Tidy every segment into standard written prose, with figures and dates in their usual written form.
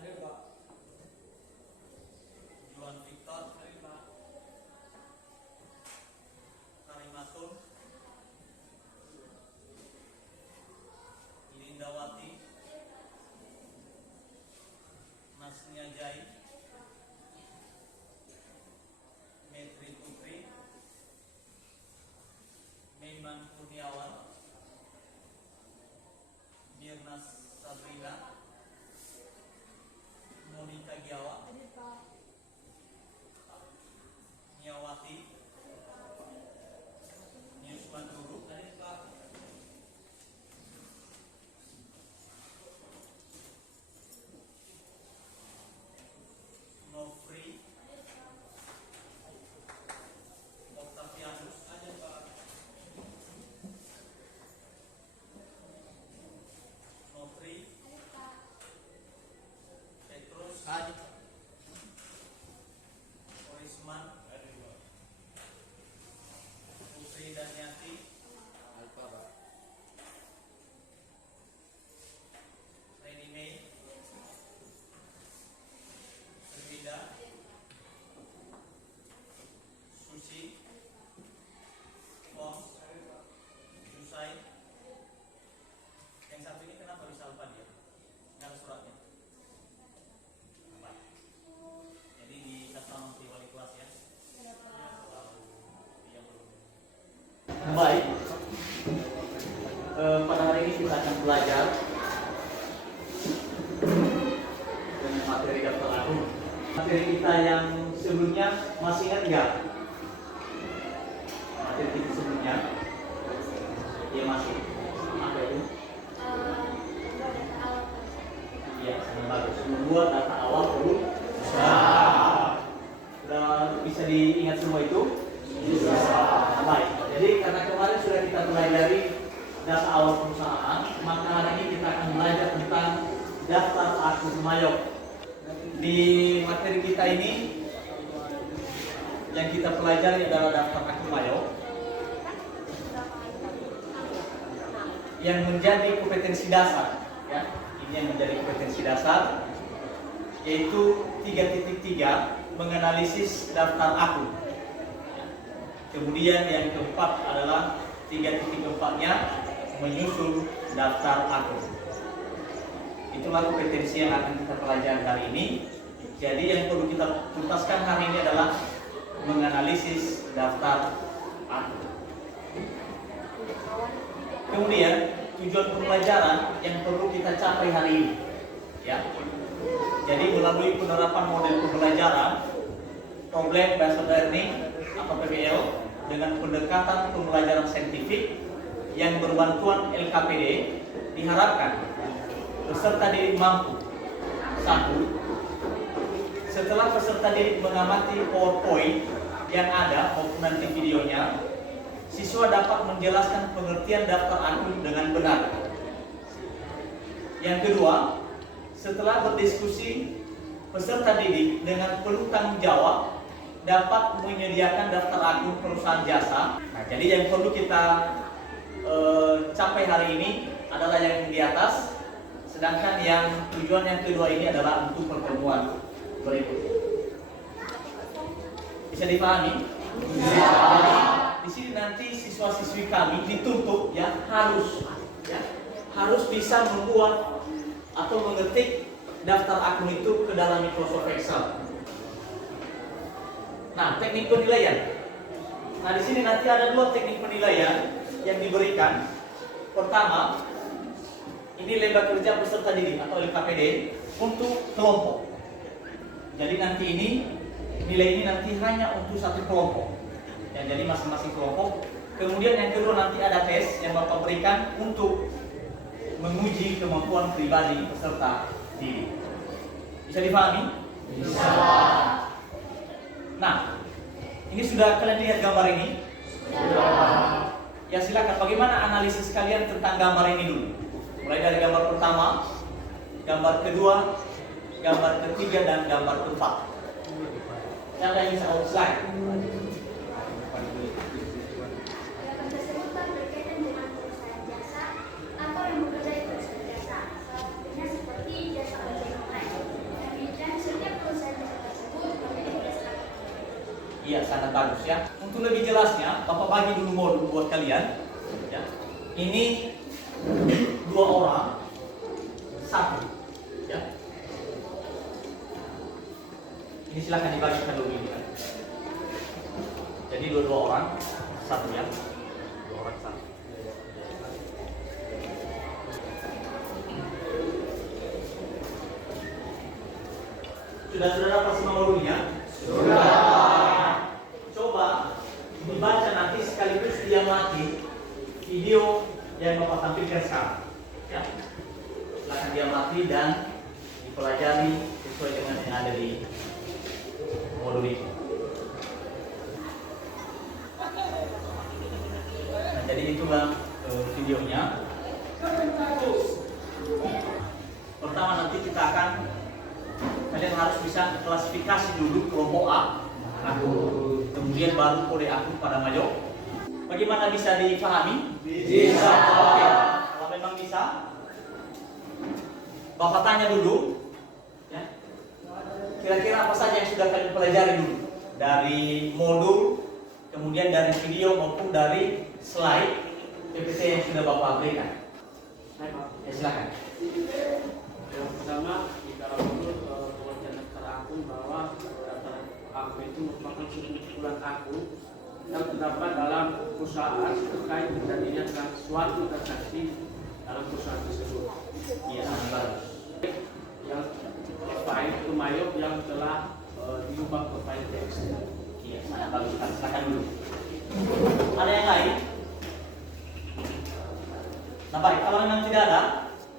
Hadir Pak. Juan Victor. Hadir Pak. Karimatun. Lindawati. Masnia Jai. Metri Putri. Meiman Kurniawan. Mirnas Sabrina. Monika Giawa. Hadir Pak. Niawati. Yusman Guru. Hadir Pak. Nofri. Octavianus. Hadir Pak. Nofri. Hadir Pak. Petrus. Hadir. Orisman. Hadir Pak. Putri Daniati. Alfa Pak. Reni Mei. Serwida. Suci. Pons. Yusai. Yang satu ini kenapa bisa lupa dia? Nggak ada suratnya. Baik. Jadi dikasih nanti wali kelas ya. Kalau dia belum. Baik. Pada hari ini kita akan belajar dengan materi daftar akun. Materi kita yang sebelumnya masih ingat nggak? Materi kita sebelumnya, ya masih. Apa itu? Membuat data awal. Iya, sangat bagus. Membuat data awal perlu. Sudah bisa diingat semua itu? Bisa. Baik. Jadi karena kemarin sudah kita pelajari data awal perusahaan, maka hari ini kita akan belajar tentang daftar akun Mayok. Di materi kita ini yang kita pelajari adalah daftar akun Mayok yang menjadi kompetensi dasar, ya. Ini yang menjadi kompetensi dasar, yaitu 3.3 menganalisis daftar akun. Ya. Kemudian yang keempat adalah 3.4-nya menyusun daftar akun. Itulah kompetensi yang akan kita pelajari hari ini. Jadi yang perlu kita tuntaskan hari ini adalah menganalisis daftar akun. Kemudian tujuan pembelajaran yang perlu kita capai hari ini, ya. Jadi melalui penerapan model pembelajaran problem based learning atau PBL dengan pendekatan pembelajaran saintifik yang berbantuan LKPD, diharapkan peserta didik mampu: satu, setelah peserta didik mengamati PowerPoint yang ada maupun nanti videonya, siswa dapat menjelaskan pengertian daftar akun dengan benar. Yang kedua, setelah berdiskusi, peserta didik dengan penuh tanggung jawab dapat menyediakan daftar akun perusahaan jasa. Nah, jadi yang perlu kita capai hari ini adalah yang di atas, sedangkan yang tujuan yang kedua ini adalah untuk pertemuan berikut. Bisa dipahami? Bisa. Di sini nanti siswa-siswi kami dituntut harus bisa membuat atau mengetik daftar akun itu ke dalam Microsoft Excel. Nah, teknik penilaian. Nah, di sini nanti ada dua teknik penilaian yang diberikan. Pertama, ini lembaga kerja peserta didik atau LKPD untuk kelompok. Jadi nanti nilai ini nanti hanya untuk satu kelompok. Ya, jadi masing-masing kelompok. Kemudian yang kedua nanti ada tes yang Bapak berikan untuk menguji kemampuan pribadi peserta didik. Bisa dipahami? Bisa. Nah, ini sudah kalian lihat gambar ini? Sudah. Ya silakan, bagaimana analisis kalian tentang gambar ini dulu? Mulai dari gambar pertama, gambar kedua, gambar ketiga, dan gambar keempat. Siapa yang bisa slide? Data tersebut berkaitan dengan perusahaan jasa atau yang bekerja di perusahaan jasa. Salah satunya seperti jasa ojek online. sangat bagus ya. Untuk lebih jelasnya, Bapak bagi dulu modul buat kalian. Ya. Ini 2 orang, 1. Ya. Ini silahkan dibagikan dulu ini kan. Jadi 2 orang, 1 ya. 2 orang 1. Sudah dapat semua modulnya? Sudah. Coba dibaca nanti sekaligus dia mati video yang Bapak tampilkan sekarang. Ya. Silahkan dia mati dan dipelajari sesuai dengan yang ada di modul ini. Nah, jadi itulah videonya. Pertama nanti kita akan, kalian harus bisa klasifikasi dulu kelompok A, akun, kemudian baru kode akun pada Mayo. Bagaimana bisa dipahami? Bisa. Oke. Kalau memang bisa, Bapak tanya dulu, ya. Kira-kira apa saja yang sudah kalian pelajari dulu dari modul, kemudian dari video maupun dari slide PPT yang sudah Bapak berikan. Ya, silakan. Yang pertama di dalam modul pengertian daftar akun bahwa daftar akun itu merupakan kumpulan akun yang terdapat dalam perusahaan terkait terjadinya suatu transaksi dalam perusahaan tersebut. Iya, sangat bagus. Yang file itu Mayo yang telah diubah ke file teks. Iya, sangat bagus. Silakan dulu. Ada yang lain? Nah baik, kalau memang tidak ada,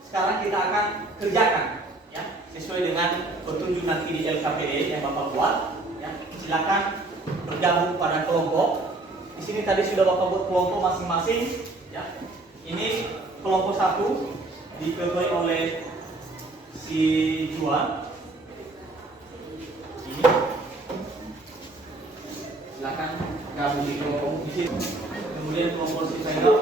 sekarang kita akan kerjakan, ya, sesuai dengan petunjuk nanti di LKPD yang Bapak buat. Ya, silakan bergabung pada kelompok. Di sini tadi sudah Bapak buat kelompok masing-masing. Ya, ini kelompok 1 diketuai oleh si Juan. Ini silakan gabung di kelompok di sini. Kemudian kelompok si Vega.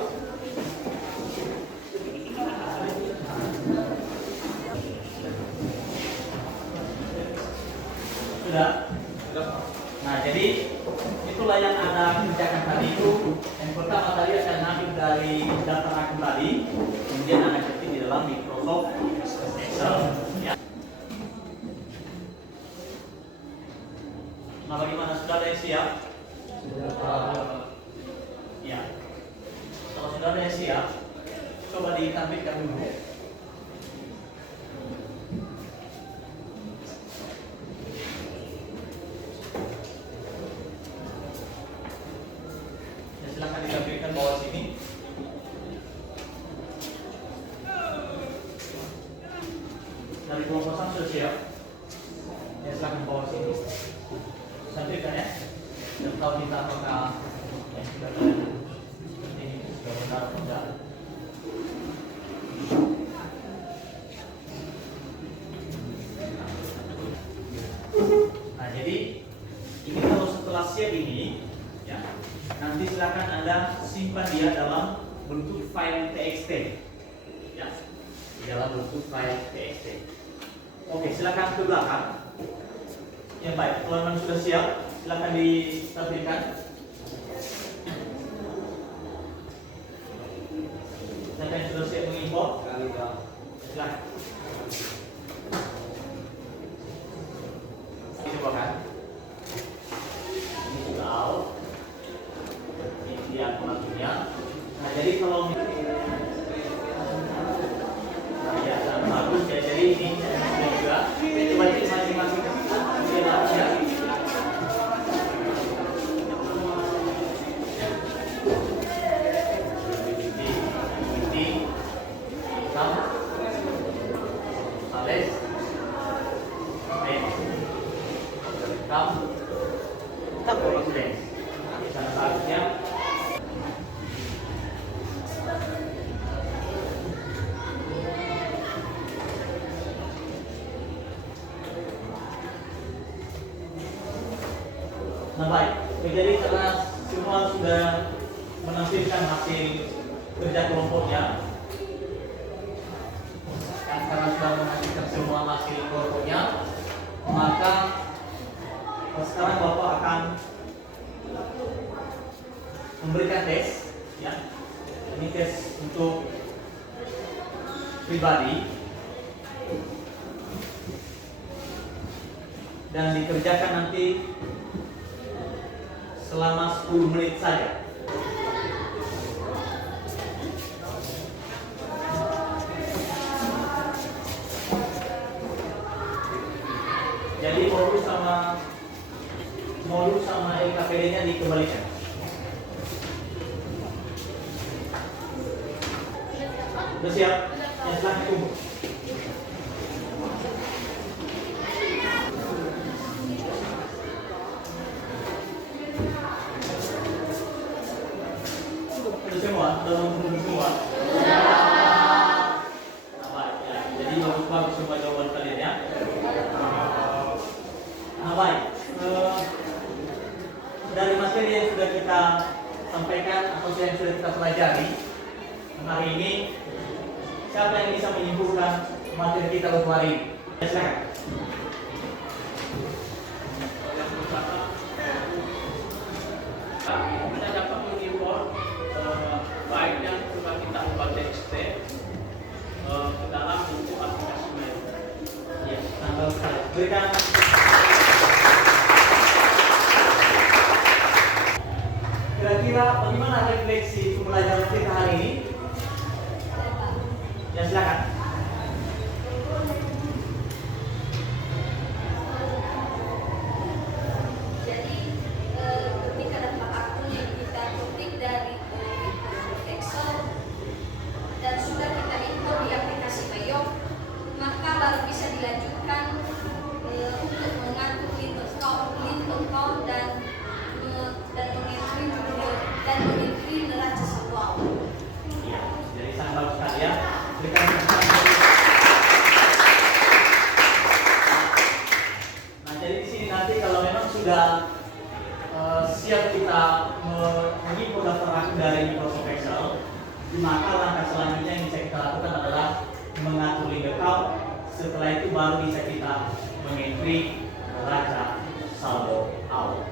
Sudah? Nah, jadi itulah yang Anda kerjakan tadi itu. Yang pertama tadi akan ambil dari daftar akun tadi, kemudian Anda ketik di dalam Microsoft Excel. Ya. Nah, bagaimana, sudah ada yang siap? Ya. Kalau sudah ada yang siap, coba ditampilkan dulu. Silahkan ditampilkan bawah sini. Dari kelompok 1 sudah siap. Ya, silahkan bawah sini. Tampilkan ya. Dan tahu kita apakah yang sudah kalian ini sudah benar atau tidak. Nah, jadi ini kalau setelah siap ini, ya, nanti silakan Anda simpan dia dalam bentuk file TXT. Ya, di dalam bentuk file TXT. Oke, silakan ke belakang. Ya baik, teman-teman sudah siap, silakan ditampilkan. Silakan sudah siap mengimport. Silakan. Ini bukan. Ini sudah out. Ini dia pengaturnya. Nah, jadi kalau ya, sangat bagus ya. Jadi ini juga coba cek masing-masing ya. Nah baik, jadi karena semua sudah menampilkan hasil kerja kelompoknya, dan karena sudah menghasilkan semua hasil kelompoknya, maka sekarang Bapak akan untuk pribadi dan dikerjakan nanti selama 10 menit saja. Jadi modul sama LKPD-nya dikembalikan. Udah siap? Yang silahkan tunggu. Udah semua? Udah nunggu semua? Nah, baik, ya. Jadi bagus semua jawaban kalian ya. Nah, baik. Dari materi yang sudah kita sampaikan atau yang sudah kita pelajari hari ini, siapa yang bisa menyimpulkan materi kita untuk hari ini? Silakan. Kita dapat mengimpor baik yang sudah kita ubah TXT ke dalam bentuk aplikasi mail. Ya, tanggal sekali. Berikan. Kira-kira bagaimana refleksi pembelajaran kita hari ini? Ya, silakan. Jadi ketika dapat akun yang kita ketik dari Excel dan sudah kita import di aplikasi Mayo, maka baru bisa dilanjutkan untuk mengatur link account dan mengentry neraca saldo. Ya, jadi sangat bagus sekali ya. Berikan. Nah, jadi di sini nanti kalau memang sudah siap kita mengimpor daftar akun dari Microsoft Excel, maka langkah selanjutnya yang bisa kita lakukan adalah mengatur link account. Setelah itu baru bisa kita mengentry neraca saldo awal.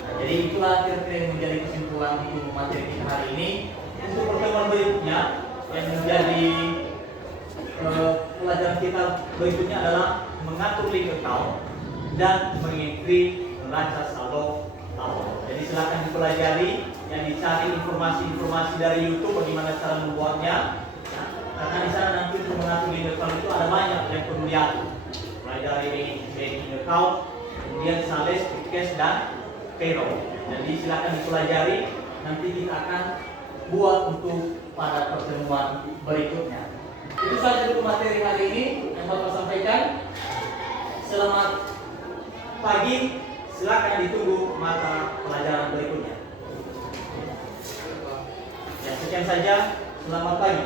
Nah, jadi itulah kira-kira yang menjadi kesimpulan untuk materi kita hari ini. Untuk pertemuan berikutnya yang menjadi pelajaran kita berikutnya adalah mengatur link account dan mengentry neraca saldo awal. Jadi silakan dipelajari, yang dicari informasi-informasi dari YouTube bagaimana cara membuatnya. Nah, karena di sana nanti untuk mengatur link account itu ada banyak yang perlu diatur, mulai dari banking account, kemudian sales, cash dan payroll. Jadi silakan dipelajari, nanti kita akan buat untuk pada pertemuan berikutnya. Itu saja untuk materi hari ini yang Bapak sampaikan. Selamat pagi, silakan ditunggu mata pelajaran berikutnya. Ya, sekian saja. Selamat pagi.